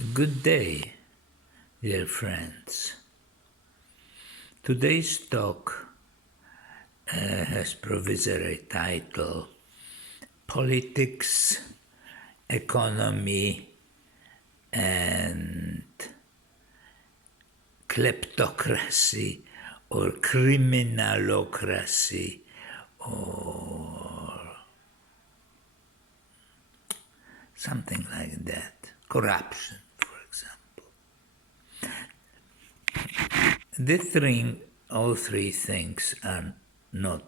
Good day, dear friends. Today's talk has provisory title Politics, Economy, and Kleptocracy or Criminalocracy or something like that. Corruption, for example. All three things are not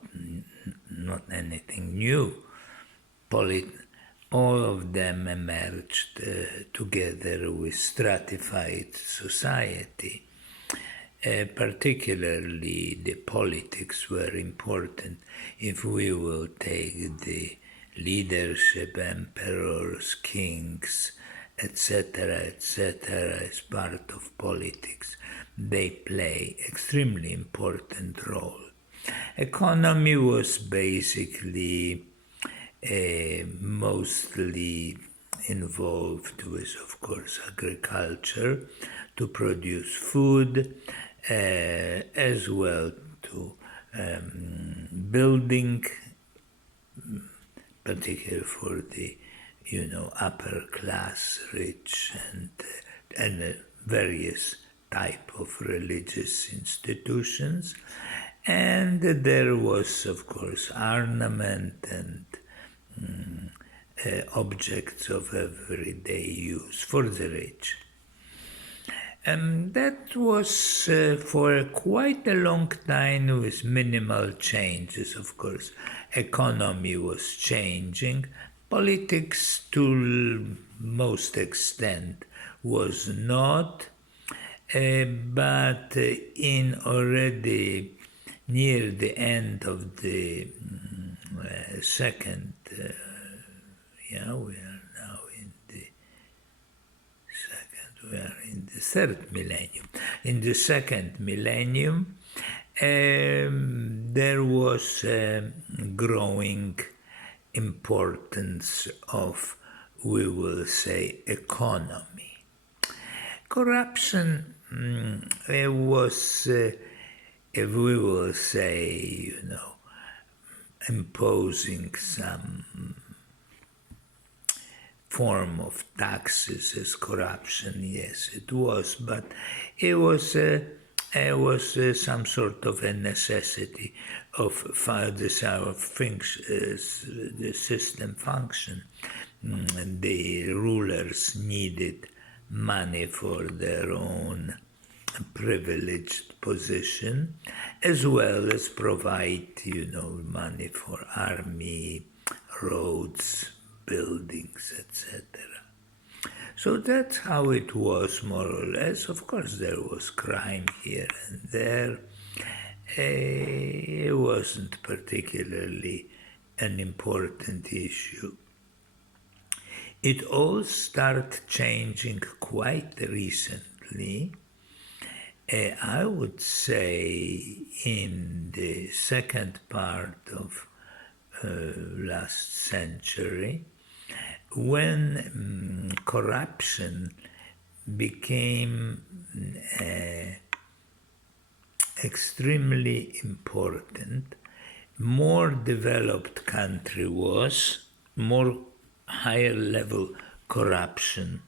anything new. All of them emerged together with stratified society. Particularly the politics were important. If we will take the leadership, emperors, kings, etc., as part of politics, they play extremely important role. Economy was basically mostly involved with, of course, agriculture to produce food, as well to building, particularly for the upper class, rich, and various type of religious institutions. And there was, of course, ornament and objects of everyday use for the rich. And that was for quite a long time with minimal changes, of course. Economy was changing. Politics, to most extent, was not. But in already near the end of the second, we are now in the second, we are in the third millennium. In the second millennium, there was a growing importance of, we will say, economy. Corruption was, if we will say, imposing some form of taxes as corruption. Yes, it was, but it was some sort of a necessity of how the system function. The rulers needed money for their own privileged position, as well as provide, money for army, roads, buildings, etc. So that's how it was, more or less. Of course, there was crime here and there. It wasn't particularly an important issue. It all started changing quite recently. I would say in the second part of last century, when corruption became extremely important. More developed country was, more higher level corruption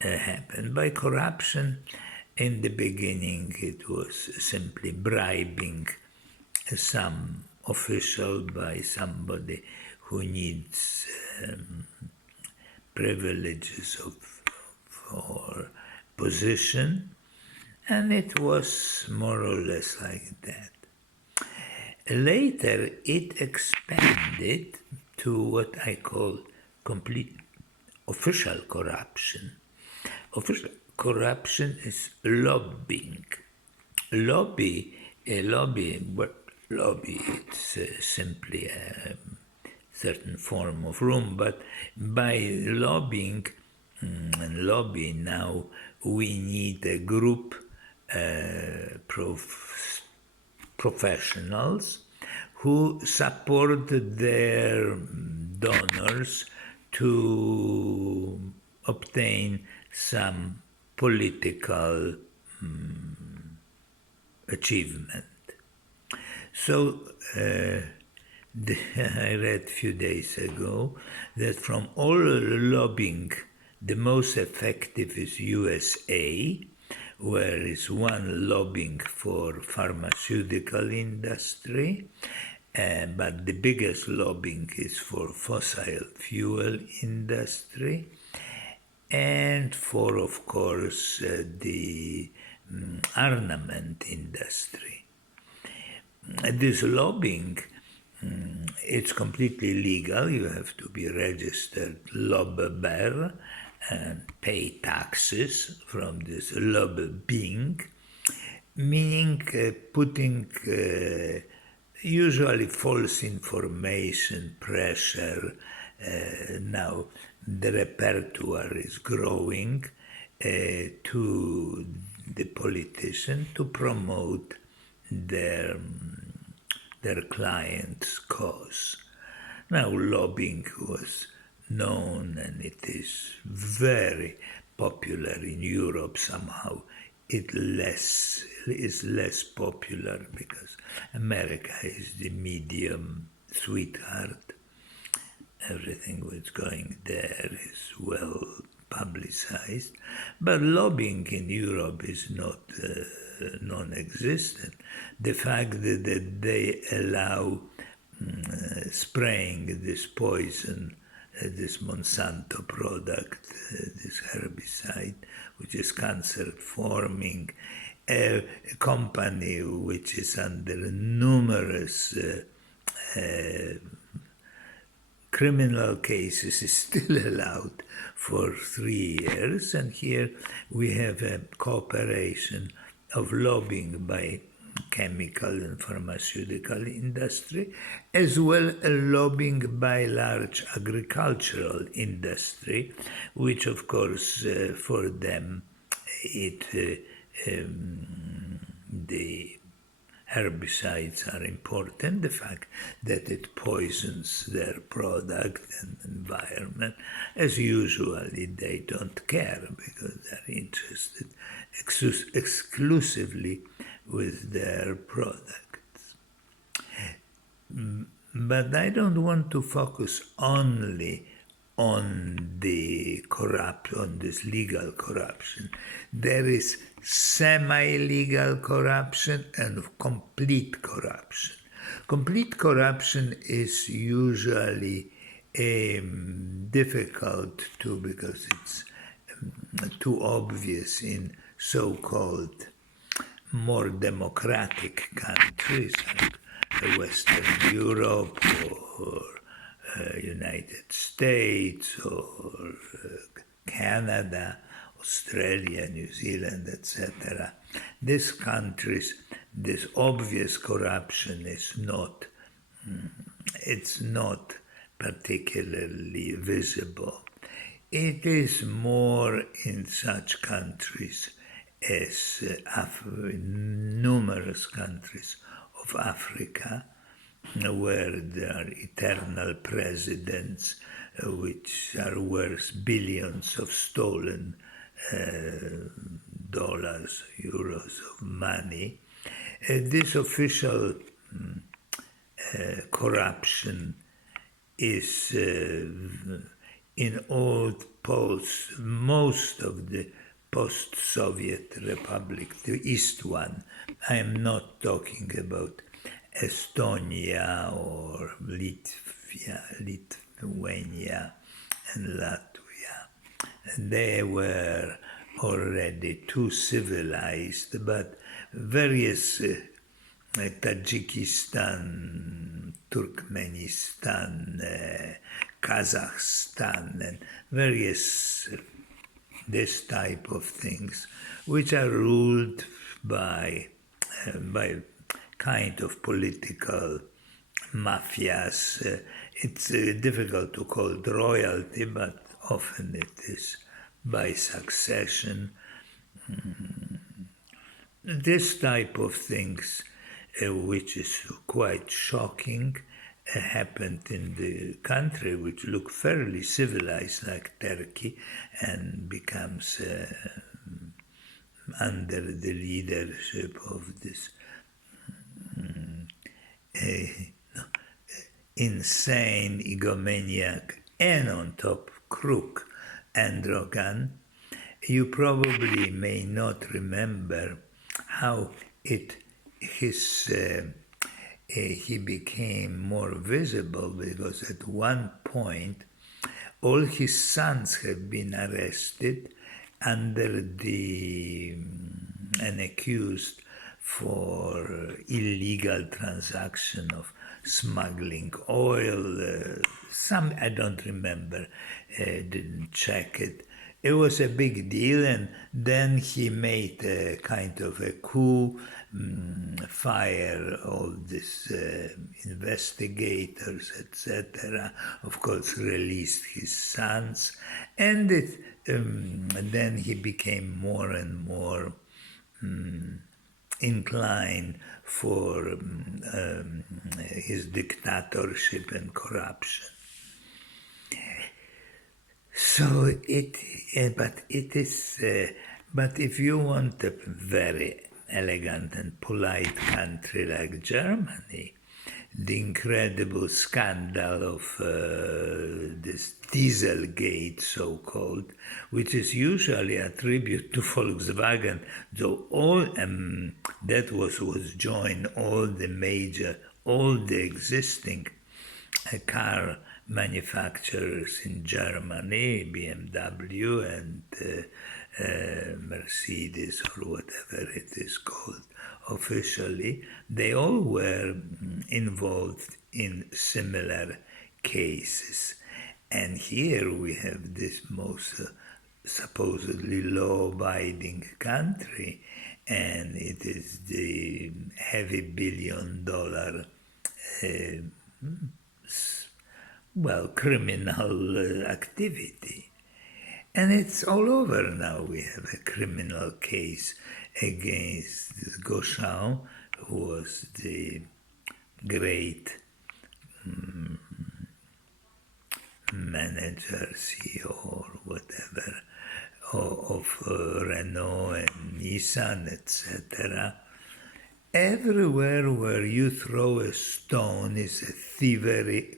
happened. By corruption, in the beginning, it was simply bribing some official by somebody who needs privileges or position, and it was more or less like that. Later, it expanded to what I call complete official corruption. Official corruption is lobbying. Lobby, it's simply a certain form of room, but by lobbying, now we need a group professionals who support their donors to obtain some political achievement. So I read a few days ago that from all lobbying, the most effective is USA, where is one lobbying for pharmaceutical industry, but the biggest lobbying is for fossil fuel industry, and for, of course, the armament industry. This lobbying, it's completely legal. You have to be registered lobber and pay taxes from this lobbying, meaning putting usually false information, pressure. Now the repertoire is growing to the politician to promote their client's cause. Now lobbying was known, and it is very popular in Europe. Somehow it is less popular because America is the medium sweetheart. Everything that's going there is well publicized, but lobbying in Europe is not non-existent. The fact that they allow spraying this poison, this Monsanto product, this herbicide, which is cancer-forming, a company which is under numerous criminal cases is still allowed for 3 years, and here we have a cooperation of lobbying by chemical and pharmaceutical industry, as well as lobbying by large agricultural industry, which of course for them the herbicides are important, the fact that it poisons their product and environment. As usually, they don't care because they're interested exclusively with their products. But I don't want to focus only on the on this legal corruption. There is semi-legal corruption and complete corruption. Complete corruption is usually difficult because it's too obvious in so-called more democratic countries like Western Europe or United States or Canada, Australia, New Zealand, etc. These countries, this obvious corruption is not, it's not particularly visible. It is more in such countries as numerous countries of Africa, where there are eternal presidents which are worth billions of stolen dollars, euros of money. This official corruption is in all most of the post-Soviet republic, the East one. I am not talking about Estonia or Lithuania and Latvia. They were already too civilized, but various Tajikistan, Turkmenistan, Kazakhstan, and various this type of things, which are ruled by kind of political mafias. It's difficult to call it royalty, but often it is by succession. This type of things, which is quite shocking, happened in the country, which looked fairly civilized like Turkey, and becomes under the leadership of this insane egomaniac and on top crook Androgan. You probably may not remember how he became more visible, because at one point all his sons have been arrested under and accused for illegal transaction of smuggling oil. Some I don't remember, didn't check it. It was a big deal, and then he made a kind of a coup, fire all these investigators, etc. Of course, released his sons, and then he became more and more inclined for his dictatorship and corruption. So but if you want a very elegant and polite country like Germany, the incredible scandal of this Dieselgate, so-called, which is usually attributed to Volkswagen, though all that was joined all the existing car manufacturers in Germany, BMW and Mercedes, or whatever it is called officially, they all were involved in similar cases. And here we have this most supposedly law-abiding country, and it is the heavy billion-dollar criminal activity. And it's all over now. We have a criminal case against Gauchin, who was the great manager, CEO, or whatever, of Renault and Nissan, etc. Everywhere where you throw a stone is a thievery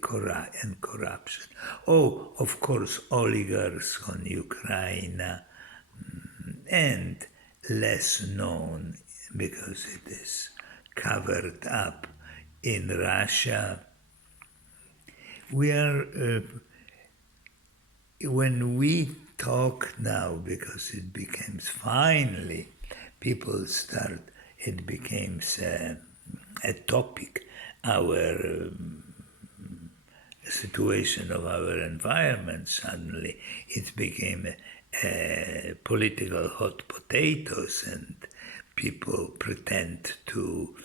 and corruption. Oh, of course, oligarchs on Ukraine, and less known because it is covered up in Russia. We are, when we talk now, because it becomes finally, it becomes a topic, our situation of our environment. Suddenly it became a political hot potatoes, and people pretend to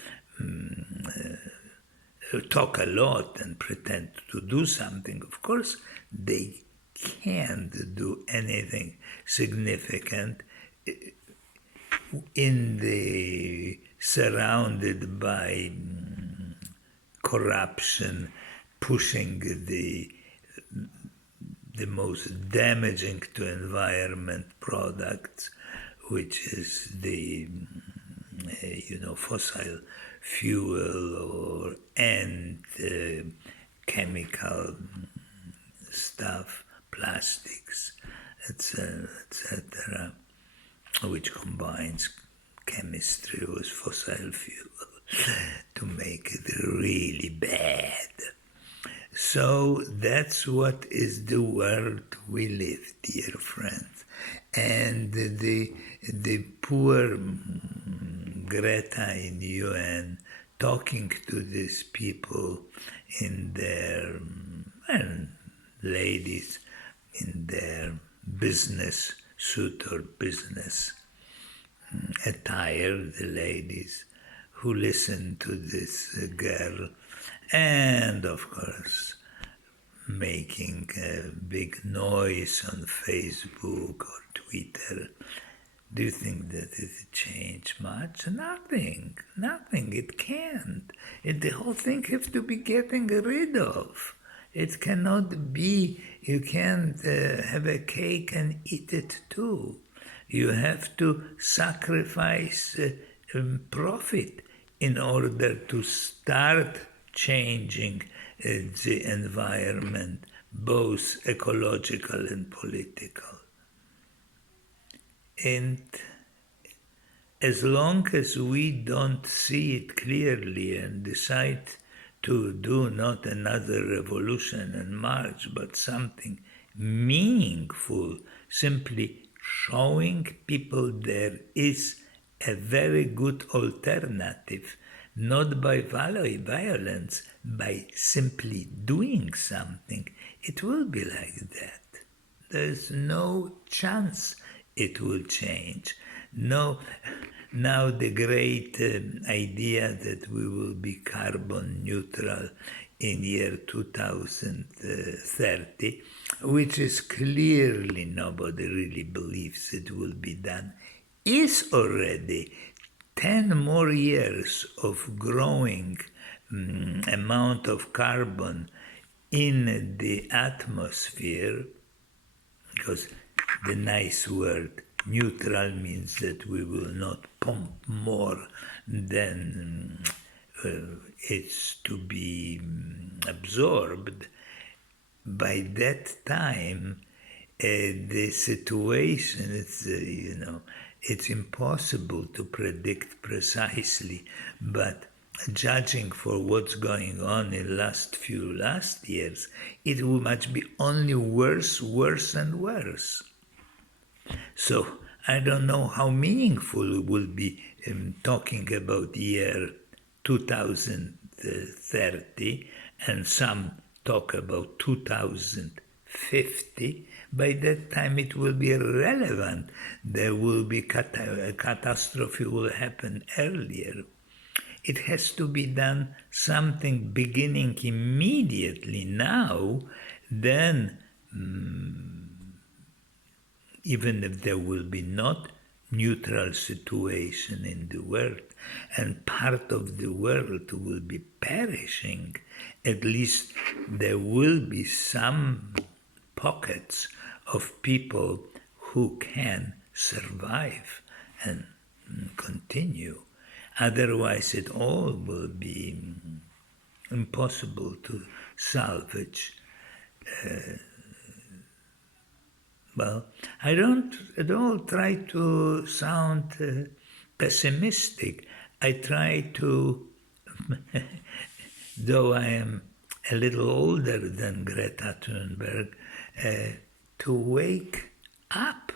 talk a lot and pretend to do something. Of course, they can't do anything significant surrounded by corruption, pushing the most damaging to environment products, which is the fossil fuel and chemical stuff, plastics, etc., which combines chemistry with fossil fuel to make it really bad. So that's what is the world we live, dear friends. And the poor Greta in the UN talking to these people in their, ladies in their business suit or business attire, the ladies who listen to this girl, and of course making a big noise on Facebook or Twitter, Do you think that it changed much? Nothing. Nothing. It can't. The whole thing has to be getting rid of. It cannot be, you can't have a cake and eat it too. You have to sacrifice profit in order to start changing the environment, both ecological and political. And as long as we don't see it clearly and decide to do not another revolution and march, but something meaningful, simply showing people there is a very good alternative, not by violence, by simply doing something, it will be like that. There's no chance it will change. No, now the great idea that we will be carbon neutral in year 2030, which is clearly nobody really believes it will be done, is already 10 more years of growing amount of carbon in the atmosphere, because the nice word neutral means that we will not pump more than it's to be absorbed. By that time, the situation is, it's impossible to predict precisely, but judging for what's going on in last years, it will much be only worse and worse. So I don't know how meaningful it will be talking about year 2030, and some talk about 2050. By that time it will be irrelevant. There will be a catastrophe will happen earlier. It has to be done something beginning immediately now, then even if there will be not neutral situation in the world and part of the world will be perishing, at least there will be some pockets of people who can survive and continue. Otherwise it all will be impossible to salvage. Well, I don't at all try to sound pessimistic. I try to, though I am a little older than Greta Thunberg, to wake up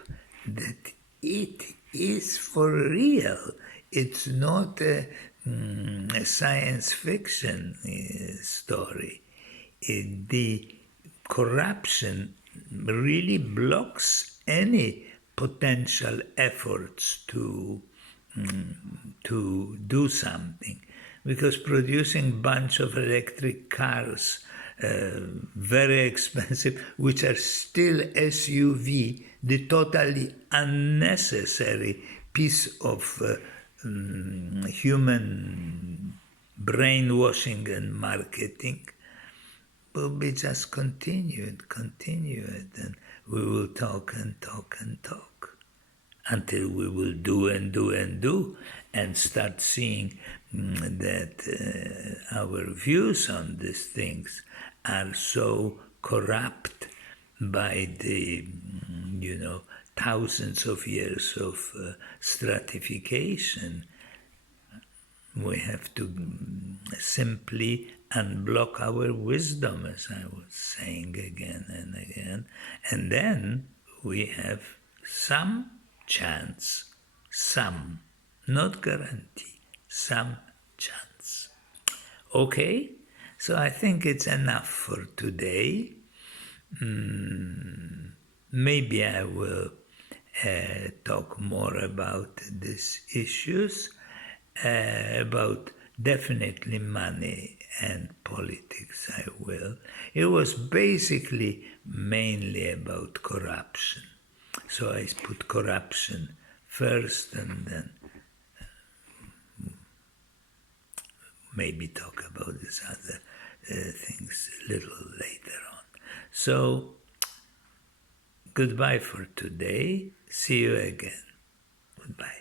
that it is for real. It's not a science fiction story. The corruption really blocks any potential efforts to do something, because producing bunch of electric cars, very expensive, which are still SUV, the totally unnecessary piece of human brainwashing and marketing, will be just continue it, and we will talk and talk and talk until we will do and do and do and start seeing that our views on these things are so corrupt by the, thousands of years of stratification. We have to simply unblock our wisdom, as I was saying again and again, and then we have some chance, some, not guarantee, some chance. Okay, so I think it's enough for today. Maybe I will talk more about these issues, about definitely money and politics. I will. It was basically mainly about corruption. So I put corruption first, and then maybe talk about these other things a little later on. So, goodbye for today. See you again. Goodbye.